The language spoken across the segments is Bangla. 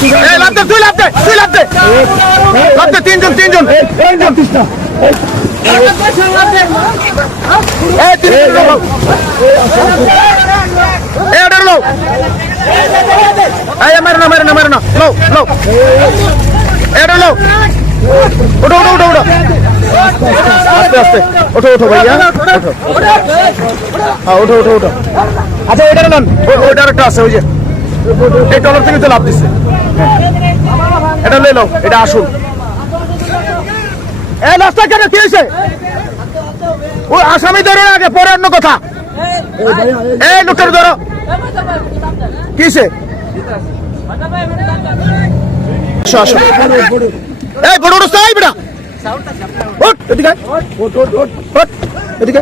এই লাভ দে, তুই লাভ দে, তুই লাভ দে, লাভ দে, তিনজন তিনজন এই তিনজন লোক এই ওটার লোক এই মারো না মারো না মারো না লোক লোক এটা লোক ওঠো ওঠো ওঠো ওঠো আস্তে আস্তে ওঠো ওঠো ভাইয়া ওঠো হ্যাঁ ওঠো ওঠো ওঠো আচ্ছা ওইটার নেন ওইটার একটা আছে ওই যে এই টলার থেকে তো লাভ দিচ্ছে এটা লে নাও এটা আসুন এই লাস্টটা কেন কি হয়েছে ওই আসামি ধরো আগে পরে অন্য কথা এই লোকটার ধরো কি হয়েছে আসো আসো এই বড় বড় সাই বেটা ওঠ এদিকে ওঠ ওঠ ওঠ ওঠ এদিকে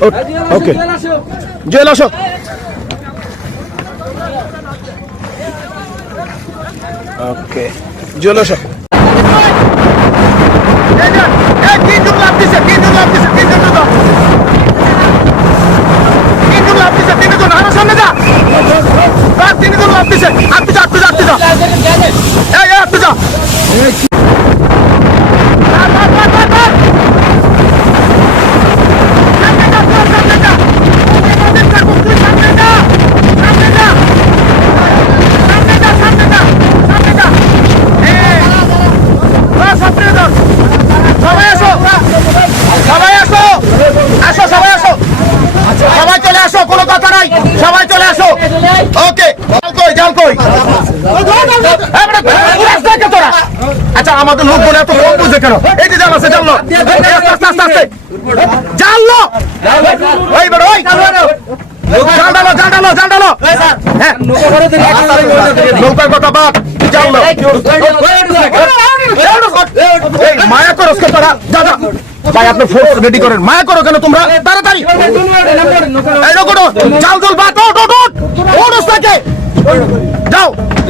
ওঠ ওকে জেল আসো ওকে জেল আসো এই তিনজন লাভ দিছে তিনজন লাভ দিছে তিনজন তো তিনজন লাভ দিছে তিনজন আরো সামনে যা আর তিনজন লাভ দিছে আর তুই যা তুই যা তুই যা এই এই তুই যা আচ্ছা আমাদের লোক বলে এত কম বুঝে কেন এই যে জাল আছে জানলো আস্তে আস্তে আস্তে জানলো ওই বড় ওই জাল ডালো হ্যাঁ নৌকার কথা বাদ জানলো মায়া করো তোরা দাদা ভাই আপনি ফোর্স রেডি করেন মায়া করো কেন তোমরা তাড়াতাড়ি এই লোক জাল জল বাদ